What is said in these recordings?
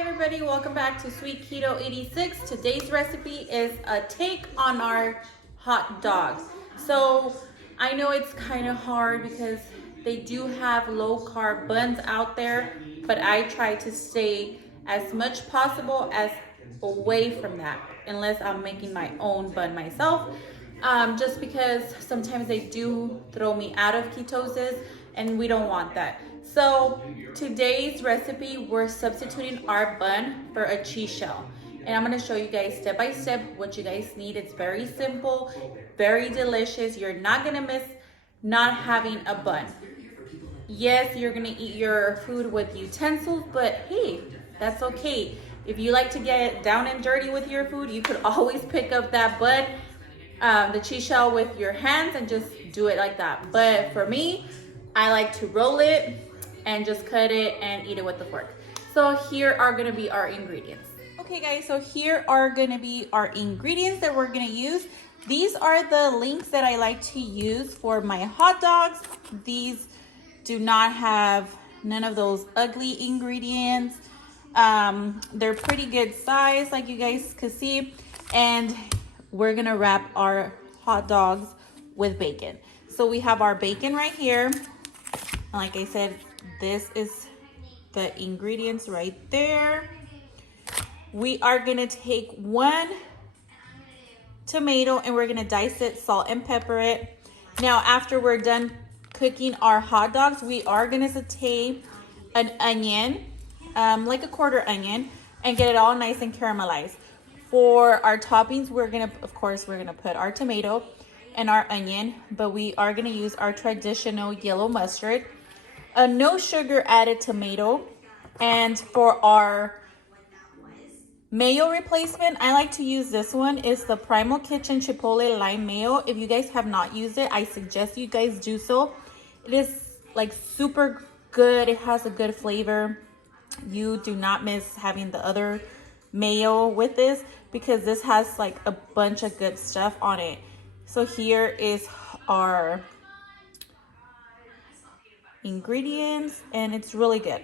everybody, welcome back to Sweet Keto 86. Today's recipe is a take on our hot dogs. So I know it's kind of hard because they do have low carb buns out there, but I try to stay as much possible as away from that unless I'm making my own bun myself, just because sometimes they do throw me out of ketosis and we don't want that. So today's recipe, we're substituting our bun for a cheese shell. And I'm gonna show you guys step by step what you guys need. It's very simple, very delicious. You're not gonna miss not having a bun. Yes, you're gonna eat your food with utensils, but hey, that's okay. If you like to get down and dirty with your food, you could always pick up that bun, the cheese shell with your hands and just do it like that. But for me, I like to roll it and just cut it and eat it with the fork. So here are gonna be our ingredients. Okay guys, so here are gonna be our ingredients that we're gonna use. These are the links that I like to use for my hot dogs. These do not have none of those ugly ingredients. They're pretty good size, like you guys can see. And we're gonna wrap our hot dogs with bacon. So we have our bacon right here. Like I said, this is the ingredients right there. We are gonna take 1 tomato and we're gonna dice it, salt and pepper it. Now, after we're done cooking our hot dogs, we are gonna saute an onion, like a quarter onion, and get it all nice and caramelized. For our toppings, we're gonna put our tomato and our onion, but we are gonna use our traditional yellow mustard, a no sugar added tomato, and for our mayo replacement, I like to use this one. It's the Primal Kitchen Chipotle Lime Mayo. If you guys have not used it, I suggest you guys do so. It is like super good. It has a good flavor. You do not miss having the other mayo with this because this has like a bunch of good stuff on it. So here is our ingredients and it's really good.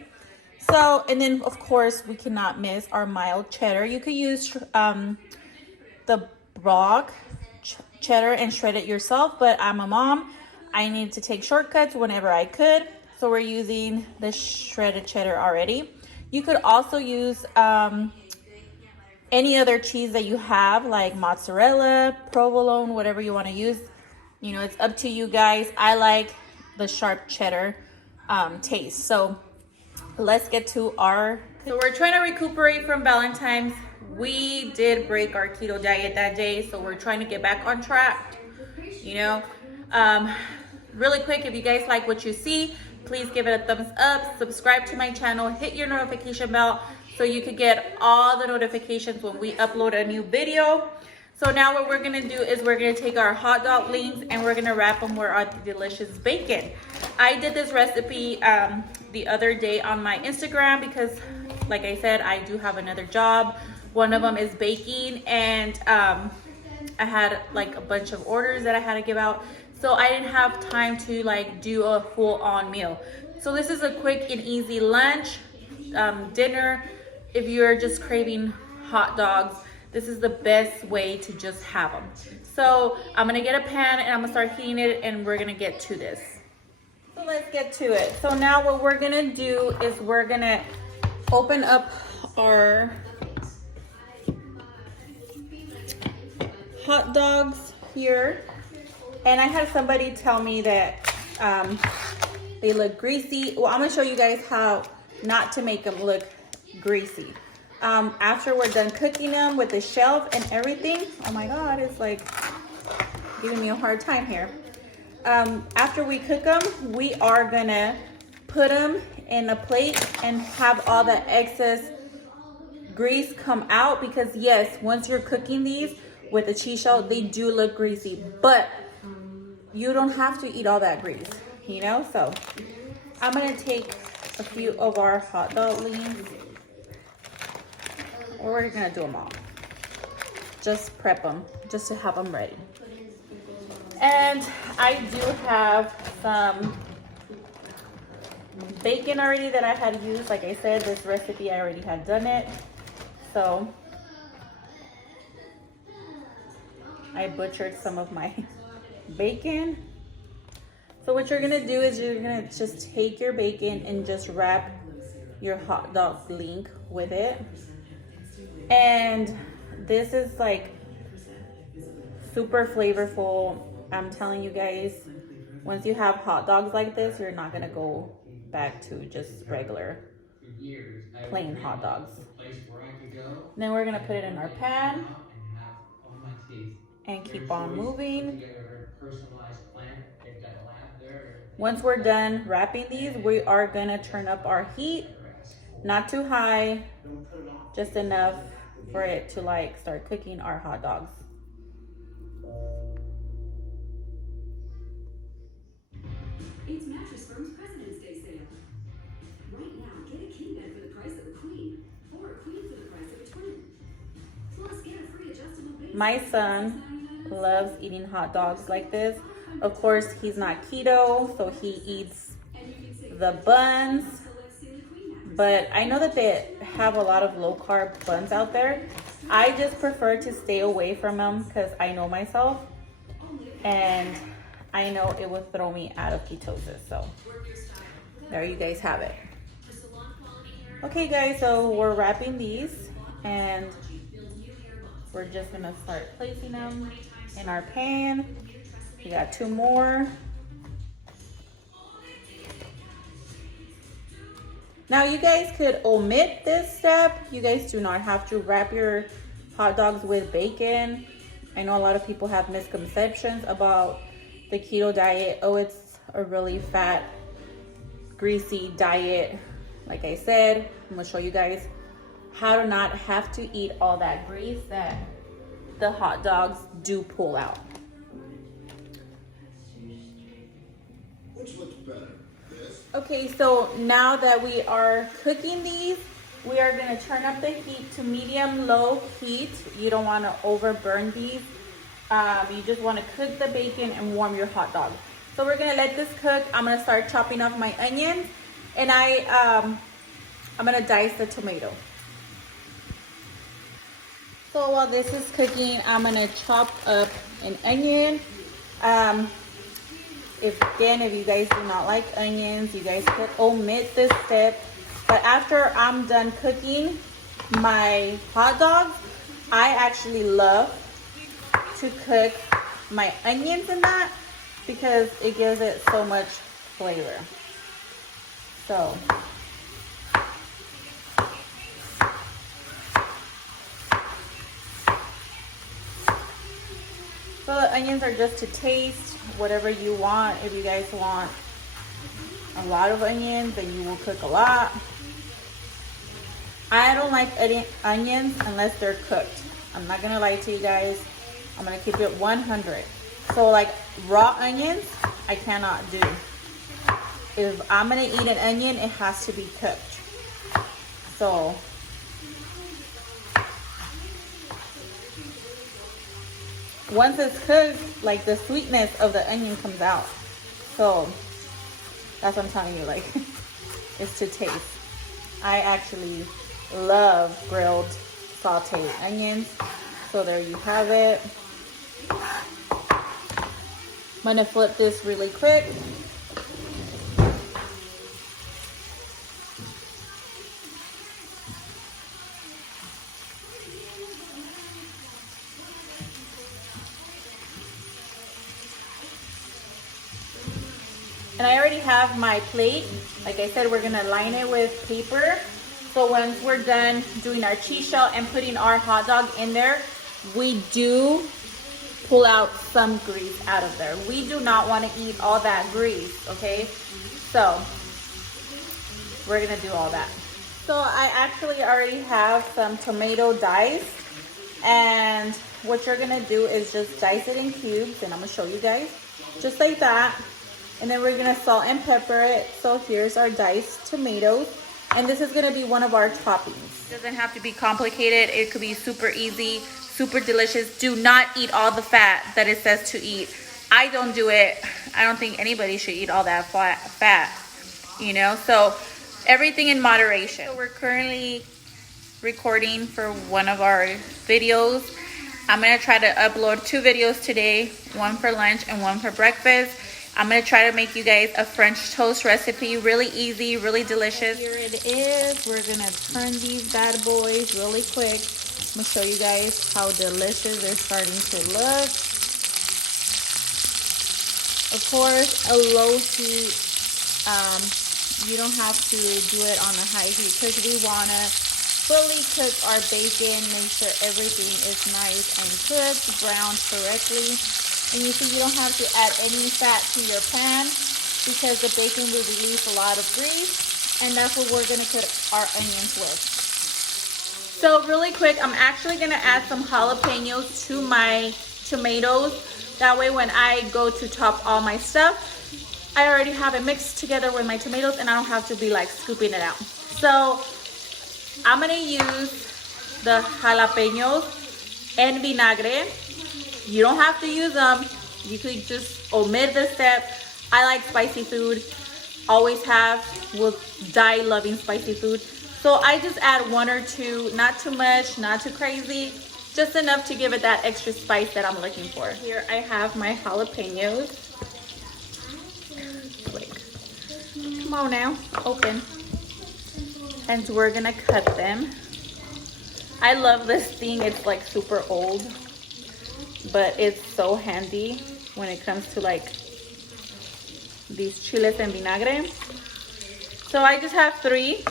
So, and then of course we cannot miss our mild cheddar. You could use the block cheddar and shred it yourself, but I'm a mom. I need to take shortcuts whenever I could. So we're using the shredded cheddar already. You could also use any other cheese that you have, like mozzarella, provolone, whatever you want to use. You know, it's up to you guys. I like the sharp cheddar taste. So let's get to our... So we're trying to recuperate from Valentine's. We did break our keto diet that day, so we're trying to get back on track, you know. Really quick, if you guys like what you see, please give it a thumbs up, subscribe to my channel, hit your notification bell so you could get all the notifications when we upload a new video. So now what we're gonna do is we're gonna take our hot dog links and we're gonna wrap them with our delicious bacon. I did this recipe the other day on my Instagram because, like I said, I do have another job. One of them is baking, and I had like a bunch of orders that I had to give out. So I didn't have time to like do a full-on meal. So this is a quick and easy lunch, dinner. If you're just craving hot dogs, this is the best way to just have them. So I'm gonna get a pan and I'm gonna start heating it and we're gonna get to this. So let's get to it. So now what we're gonna do is we're gonna open up our hot dogs here. And I had somebody tell me that they look greasy. Well, I'm gonna show you guys how not to make them look greasy. After we're done cooking them with the shelf and everything, oh my God, it's like giving me a hard time here. After we cook them, we are gonna put them in a plate and have all the excess grease come out, because yes, once you're cooking these with a cheese shell, they do look greasy, but you don't have to eat all that grease, you know? So I'm gonna take a few of our hot dog leaves, or we're gonna do them all. Just prep them, just to have them ready. And I do have some bacon already that I had used. Like I said, this recipe I already had done it. So I butchered some of my bacon. So what you're gonna do is you're gonna just take your bacon and just wrap your hot dog link with it. And this is like super flavorful. I'm telling you guys, once you have hot dogs like this, you're not gonna go back to just regular plain hot dogs. Then we're gonna put it in our pan and keep on moving. Once we're done wrapping these, we are gonna turn up our heat, not too high, just enough for it to like start cooking our hot dogs. It's Mattress Firm's President's Day sale. Right now, get a king bed for the price of a queen, or a queen for the price of a twin. Plus, get a free adjustable base. My son loves eating hot dogs like this. Of course, he's not keto, so he eats the buns. But I know that they have a lot of low carb buns out there. I just prefer to stay away from them because I know myself. And I know it would throw me out of ketosis. So there you guys have it. Okay guys, so we're wrapping these and we're just gonna start placing them in our pan. We got 2 more. Now you guys could omit this step. You guys do not have to wrap your hot dogs with bacon. I know a lot of people have misconceptions about the keto diet. Oh, it's a really fat, greasy diet. Like I said, I'm gonna show you guys how to not have to eat all that grease that the hot dogs do pull out. Which looks better? This? Okay, so now that we are cooking these, we are gonna turn up the heat to medium-low heat. You don't wanna overburn these. You just wanna cook the bacon and warm your hot dog. So we're gonna let this cook. I'm gonna start chopping off my onions, and I'm gonna dice the tomato. So while this is cooking, I'm gonna chop up an onion. If you guys do not like onions, you guys could omit this step. But after I'm done cooking my hot dogs, I actually love to cook my onions in that because it gives it so much flavor. So the onions are just to taste, whatever you want. If you guys want a lot of onions, then you will cook a lot. I don't like onions unless they're cooked. I'm not gonna lie to you guys. I'm gonna keep it 100. So like raw onions, I cannot do. If I'm gonna eat an onion, it has to be cooked. So once it's cooked, like the sweetness of the onion comes out. So that's what I'm telling you, like it's to taste. I actually love grilled sauteed onions. So there you have it. I'm gonna flip this really quick. And I already have my plate. Like I said, we're gonna line it with paper. So once we're done doing our cheese shell and putting our hot dog in there, we do pull out some grease out of there. We do not want to eat all that grease, okay? So we're gonna do all that. So I actually already have some tomato diced, and what you're gonna do is just dice it in cubes, and I'm gonna show you guys, just like that. And then we're gonna salt and pepper it. So here's our diced tomatoes. And this is gonna be one of our toppings. It doesn't have to be complicated. It could be super easy, super delicious. Do not eat all the fat that it says to eat. I don't do it. I don't think anybody should eat all that fat. you know, so everything in moderation. So we're currently recording for one of our videos. I'm gonna try to upload 2 videos today, one for lunch and one for breakfast. I'm gonna try to make you guys a French toast recipe, really easy, really delicious. Here it is. We're gonna turn these bad boys really quick. I'm gonna show you guys how delicious they're starting to look. Of course, a low heat. You don't have to do it on a high heat because we wanna fully cook our bacon, make sure everything is nice and cooked, browned correctly. And you see, you don't have to add any fat to your pan because the bacon will release a lot of grease, and that's what we're gonna cook our onions with. So really quick, I'm actually gonna add some jalapenos to my tomatoes. That way when I go to top all my stuff, I already have it mixed together with my tomatoes and I don't have to be like scooping it out. So I'm gonna use the jalapenos and vinagre. You don't have to use them. You could just omit this step. I like spicy food. Always have. Will die loving spicy food. So I just add 1 or 2, not too much, not too crazy. Just enough to give it that extra spice that I'm looking for. Here I have my jalapenos. Wait. Come on now, open. And we're gonna cut them. I love this thing. It's like super old, but it's so handy when it comes to like these chiles en vinagre. So I just have 3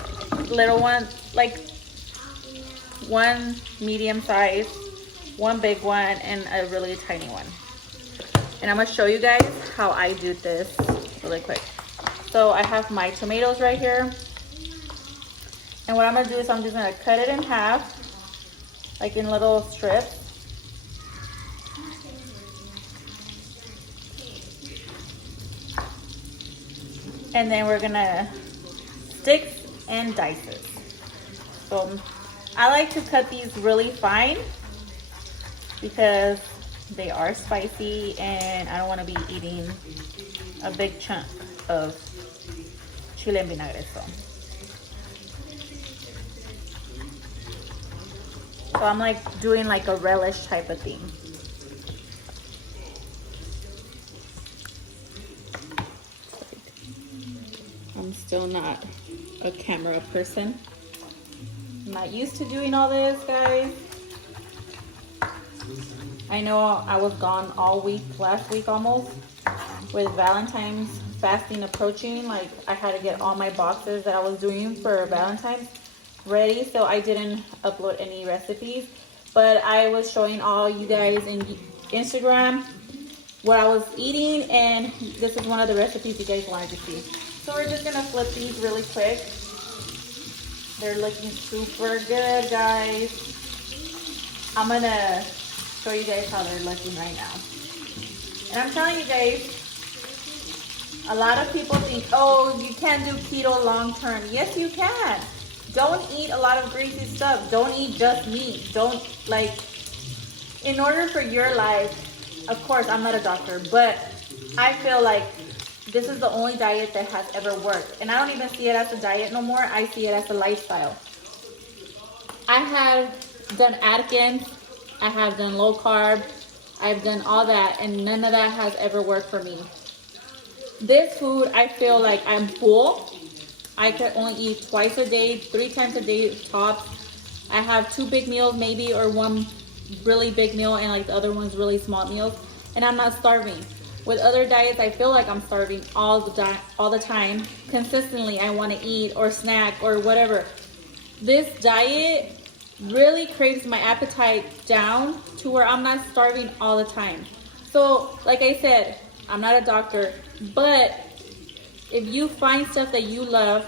little ones, like 1 medium size, 1 big one, and a really tiny one. And I'm gonna show you guys how I do this really quick. So I have my tomatoes right here. And what I'm gonna do is I'm just gonna cut it in half, like in little strips. And then we're gonna stick and dice it. So I like to cut these really fine because they are spicy and I don't wanna be eating a big chunk of chile en vinagre. So I'm like doing like a relish type of thing. I'm still not a camera person. I'm not used to doing all this, guys. I know I was gone all week, last week almost, with Valentine's fasting approaching. Like I had to get all my boxes that I was doing for Valentine's ready, so I didn't upload any recipes, but I was showing all you guys in Instagram what I was eating, and this is one of the recipes you guys wanted to see. So we're just gonna flip these really quick. They're looking super good, guys. I'm gonna show you guys how they're looking right now. And I'm telling you guys, a lot of people think, oh, you can't do keto long term. Yes, you can. Don't eat a lot of greasy stuff. Don't eat just meat. Don't, like, in order for your life, of course, I'm not a doctor, but I feel like this is the only diet that has ever worked. And I don't even see it as a diet no more. I see it as a lifestyle. I have done Atkins. I have done low carb. I've done all that, and none of that has ever worked for me. This food, I feel like I'm full. I could only eat twice a day, 3 times a day tops. I have 2 big meals maybe, or 1 really big meal and like the other one's really small meals, and I'm not starving. With other diets, I feel like I'm starving all the time. Consistently, I want to eat or snack or whatever. This diet really craves my appetite down to where I'm not starving all the time. So, like I said, I'm not a doctor, but if you find stuff that you love,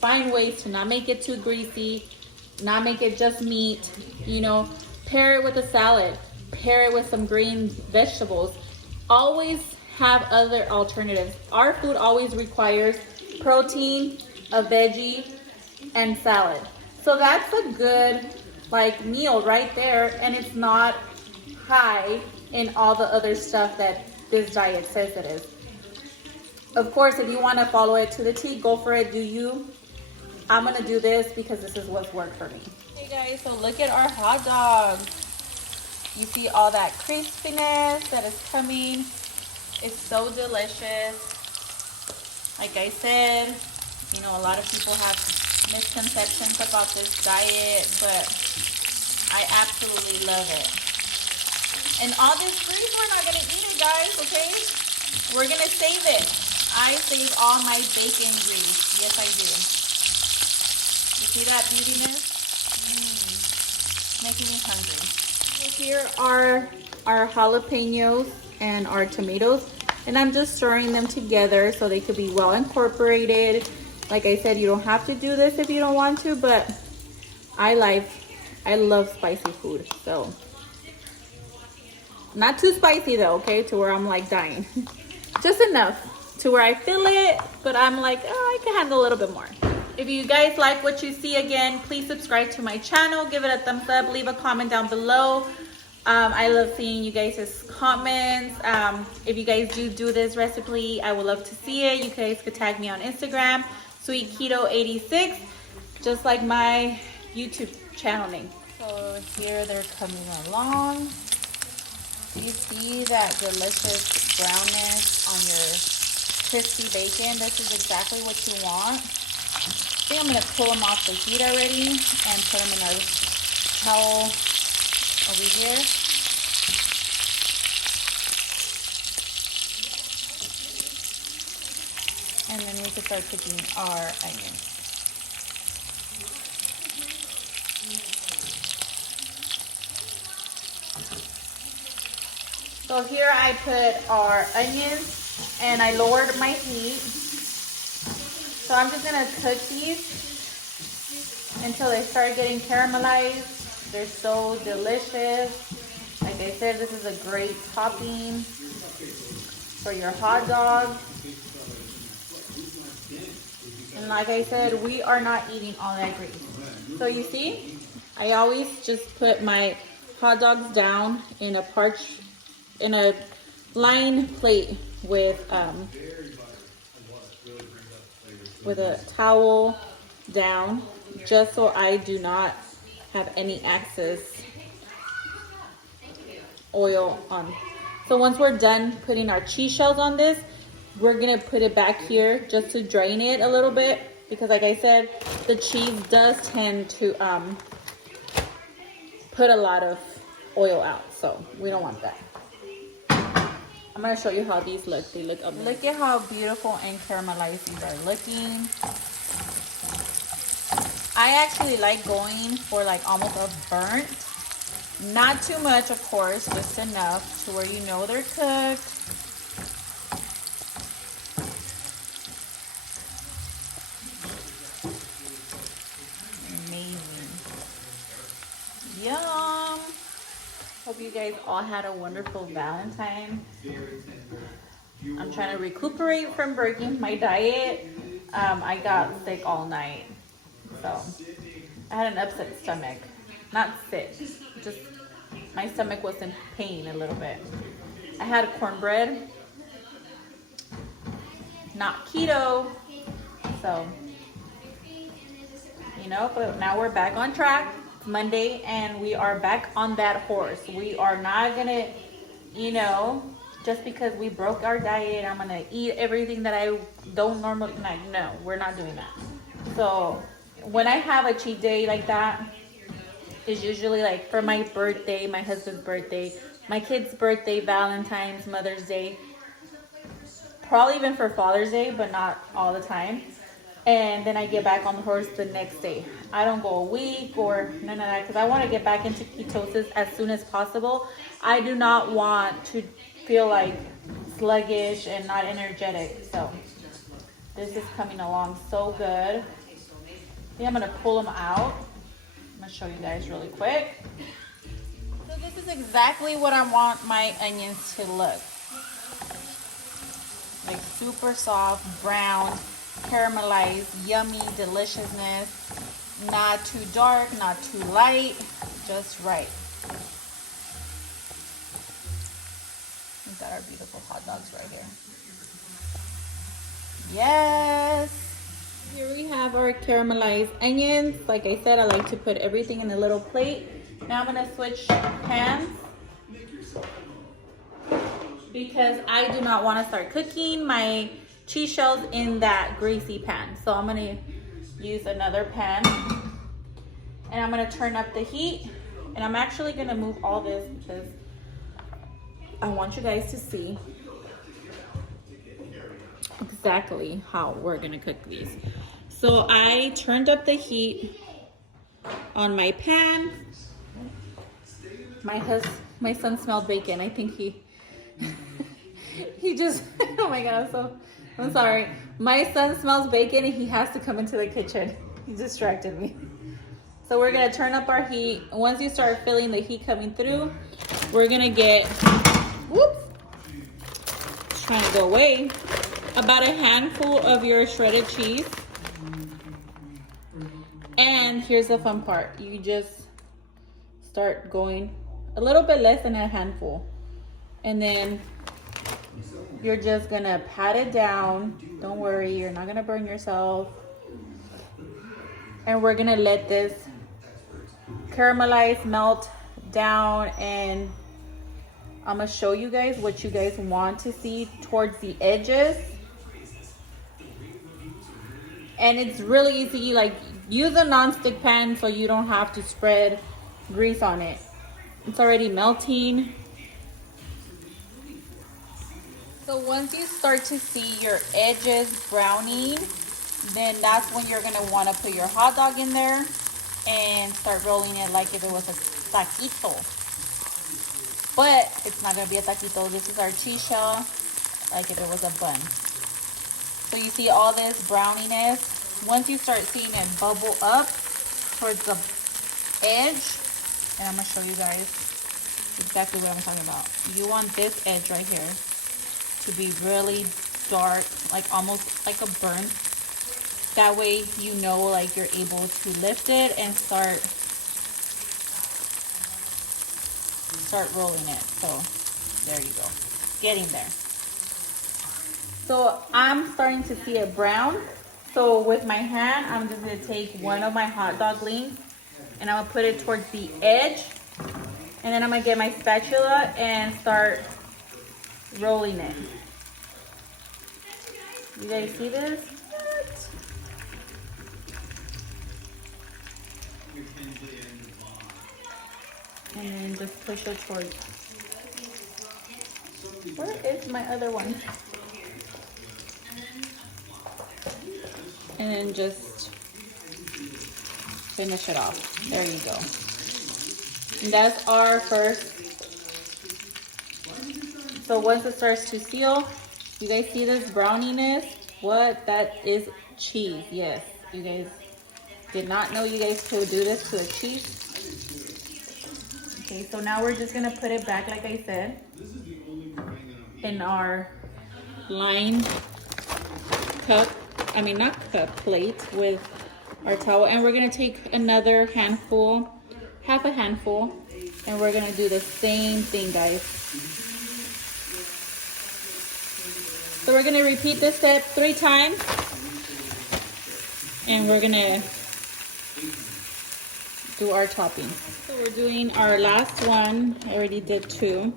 find ways to not make it too greasy, not make it just meat, you know, pair it with a salad, pair it with some green vegetables. Always have other alternatives. Our food always requires protein, a veggie, and salad. So that's a good like meal right there, and it's not high in all the other stuff that this diet says it is. Of course, if you want to follow it to the T, go for it, do you. I'm gonna do this because this is what's worked for me. Hey guys, so look at our hot dog. You see all that crispiness that is coming. It's so delicious. Like I said, you know, a lot of people have misconceptions about this diet, but I absolutely love it. And all this grease, we're not gonna eat it, guys, okay? We're gonna save it. I save all my bacon grease. Yes, I do. You see that beautiness? Making me hungry. So here are our jalapenos and our tomatoes, and I'm just stirring them together so they could be well incorporated. Like I said, you don't have to do this if you don't want to, but I love spicy food, so not too spicy though, okay, to where I'm like dying. Just enough to where I feel it, but I'm like, oh, I can handle a little bit more. If you guys like what you see, again, please subscribe to my channel, give it a thumbs up, leave a comment down below. I love seeing you guys' comments. If you guys do this recipe, I would love to see it. You guys could tag me on Instagram, Sweet Keto 86, just like my YouTube channel name. So here they're coming along. Do you see that delicious brownness on your crispy bacon? This is exactly what you want. I think I'm gonna pull them off the heat already and put them in a towel over here. And then we can start cooking our onions. So here I put our onions and I lowered my heat. So I'm just gonna cook these until they start getting caramelized. They're so delicious. Like I said, this is a great topping for your hot dog. And like I said, we are not eating all that grease. So you see, I always just put my hot dogs down in a lined plate with a towel down, just so I do not have any excess oil on. So once we're done putting our cheese shells on this, we're gonna put it back here just to drain it a little bit, because like I said, the cheese does tend to put a lot of oil out, so we don't want that. I'm gonna show you how these look. They look amazing. Look at how beautiful and caramelized these are looking. I actually like going for like almost a burnt. Not too much, of course, just enough to where you know they're cooked. Amazing. Yum. Hope you guys all had a wonderful Valentine. I'm trying to recuperate from breaking my diet. I got sick all night. So I had an upset stomach. Not sick, just my stomach was in pain a little bit. I had cornbread, not keto, so, you know, but now we're back on track. It's Monday and we are back on that horse. We are not gonna, you know, just because we broke our diet, I'm gonna eat everything that I don't normally, like, no, we're not doing that. So when I have a cheat day like that, it's usually like for my birthday, my husband's birthday, my kid's birthday, Valentine's, Mother's Day, probably even for Father's Day, but not all the time. And then I get back on the horse the next day. I don't go a week or none of that, because I want to get back into ketosis as soon as possible. I do not want to feel like sluggish and not energetic. So this is coming along so good. I think I'm gonna pull them out. I'm gonna show you guys really quick. So this is exactly what I want my onions to look like. Super soft, brown, caramelized, yummy deliciousness. Not too dark, not too light, just right. We've got our beautiful hot dogs right here. Yes. Here we have our caramelized onions. Like I said, I like to put everything in a little plate. Now I'm gonna switch pans because I do not want to start cooking my cheese shells in that greasy pan. So I'm gonna use another pan and I'm gonna turn up the heat, and I'm actually gonna move all this because I want you guys to see exactly how we're gonna cook these. So I turned up the heat on my pan. My son smelled bacon. I think he just, oh my God, I'm sorry. My son smells bacon and he has to come into the kitchen. He distracted me. So we're gonna turn up our heat. Once you start feeling the heat coming through, we're gonna get, whoops, it's trying to go away, about a handful of your shredded cheese. And here's the fun part. You just start going a little bit less than a handful. And then you're just gonna pat it down. Don't worry, you're not gonna burn yourself. And we're gonna let this caramelize, melt down, and I'm gonna show you guys what you guys want to see towards the edges. And it's really easy, like use a non-stick pan so you don't have to spread grease on it. It's already melting. So once you start to see your edges browning, then that's when you're gonna wanna put your hot dog in there and start rolling it like if it was a taquito. But it's not gonna be a taquito. This is our cheese shell, like if it was a bun. So you see all this browniness. Once you start seeing it bubble up towards the edge, and I'm gonna show you guys exactly what I'm talking about. You want this edge right here to be really dark, like almost like a burn. That way you know like you're able to lift it and start rolling it. So there you go, getting there. So I'm starting to see it brown. So with my hand, I'm just gonna take one of my hot dog links and I'm gonna put it towards the edge. And then I'm gonna get my spatula and start rolling it. You guys see this? What? And then just push it towards. Where is my other one? And then just finish it off. There you go. And that's our first. So once it starts to seal, you guys see this browniness? What? That is cheese. Yes, you guys did not know you guys could do this to a cheese. Okay, so now we're just gonna put it back, like I said, in our lined cup. I mean, not cup, plate with our towel. And we're gonna take another handful, half a handful, and we're gonna do the same thing, guys. So we're gonna repeat this step 3 times. And we're gonna do our topping. So we're doing our last one. I already did 2.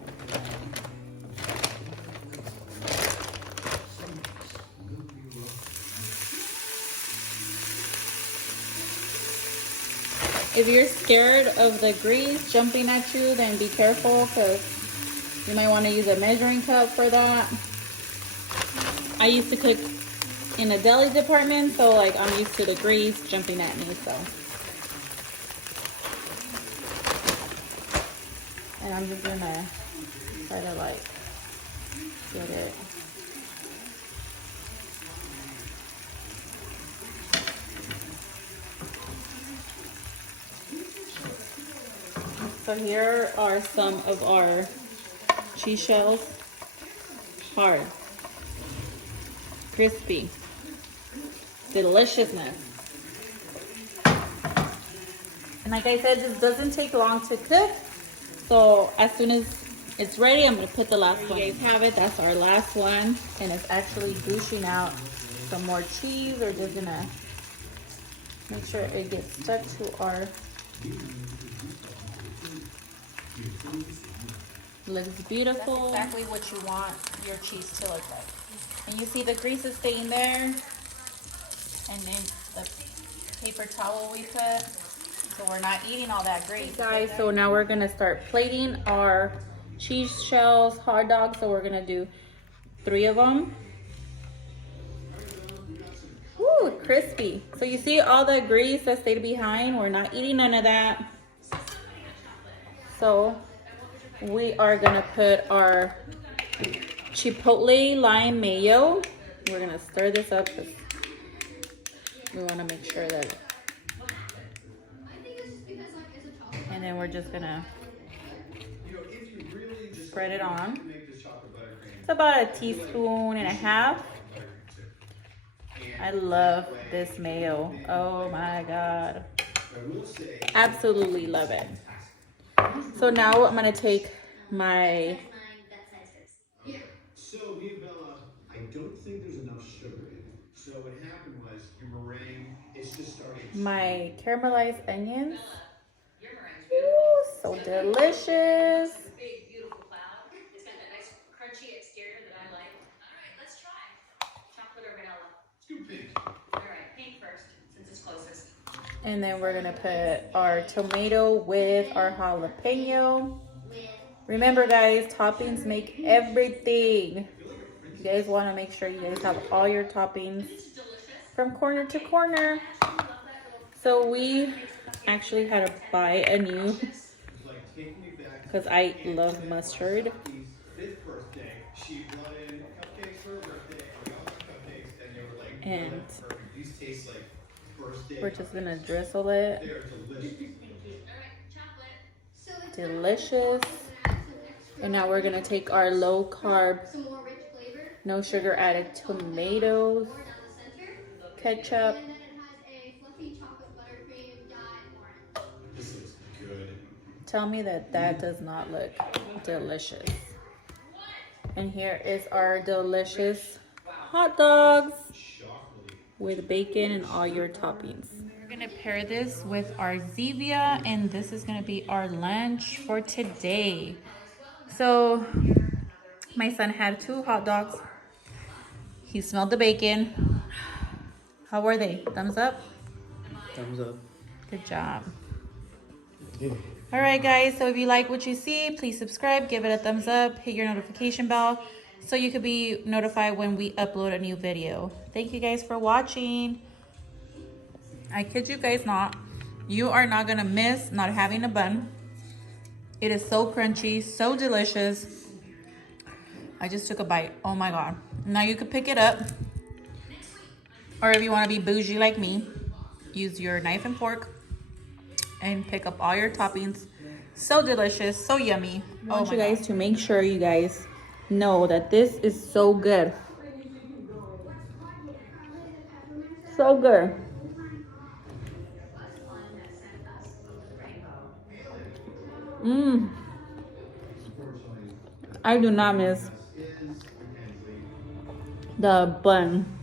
If you're scared of the grease jumping at you, then be careful because you might want to use a measuring cup for that. I used to cook in a deli department, so like I'm used to the grease jumping at me, so. And I'm just gonna try to like get it. So here are some of our cheese shells. Hard, crispy, deliciousness. And like I said, this doesn't take long to cook. So as soon as it's ready, I'm gonna put the last one. You guys have it, that's our last one. And it's actually gushing out some more cheese. We're just gonna make sure it gets stuck to our. Looks beautiful. That's exactly what you want your cheese to look like. And you see the grease is staying there. And then the paper towel we put. So we're not eating all that grease. Guys, so now we're gonna start plating our cheese shells, hot dogs. So we're gonna do 3 of them. Ooh, crispy. So you see all that grease that stayed behind? We're not eating none of that. So we are gonna put our chipotle lime mayo. We're gonna stir this up because we wanna make sure that. And then we're just gonna spread it on. It's about a teaspoon and a half. I love this mayo. Oh my God. Absolutely love it. So now I'm gonna take my. So, Bella, I don't think there's enough sugar in it. So what happened was your meringue is just starting. My caramelized onions. Ooh, so delicious. Big, beautiful cloud. It's got that nice crunchy exterior that I like. All right, let's try. Chocolate or vanilla? Let's do pink. All right, pink first, since it's closest. And then we're gonna put our tomato with our jalapeno. Remember guys, toppings make everything. You guys wanna make sure you guys have all your toppings from corner to corner. So we actually had to buy a new, because I love mustard. And we're just gonna drizzle it. Delicious. And now we're gonna take our low carb, no sugar added tomatoes, ketchup. Tell me that that does not look delicious. And here is our delicious hot dogs with bacon and all your toppings. We're gonna pair this with our Zevia, and this is gonna be our lunch for today. So my son had 2 hot dogs. He smelled the bacon. How were they? Thumbs up? Thumbs up. Good job. All right, guys. So if you like what you see, please subscribe, give it a thumbs up, hit your notification bell so you could be notified when we upload a new video. Thank you guys for watching. I kid you guys not. You are not going to miss not having a bun. It is so crunchy, so delicious. I just took a bite. Oh my God. Now you could pick it up. Or if you want to be bougie like me, use your knife and fork and pick up all your toppings. So delicious, so yummy. I want you guys to make sure you guys know that this is so good. So good. I do not miss the bun.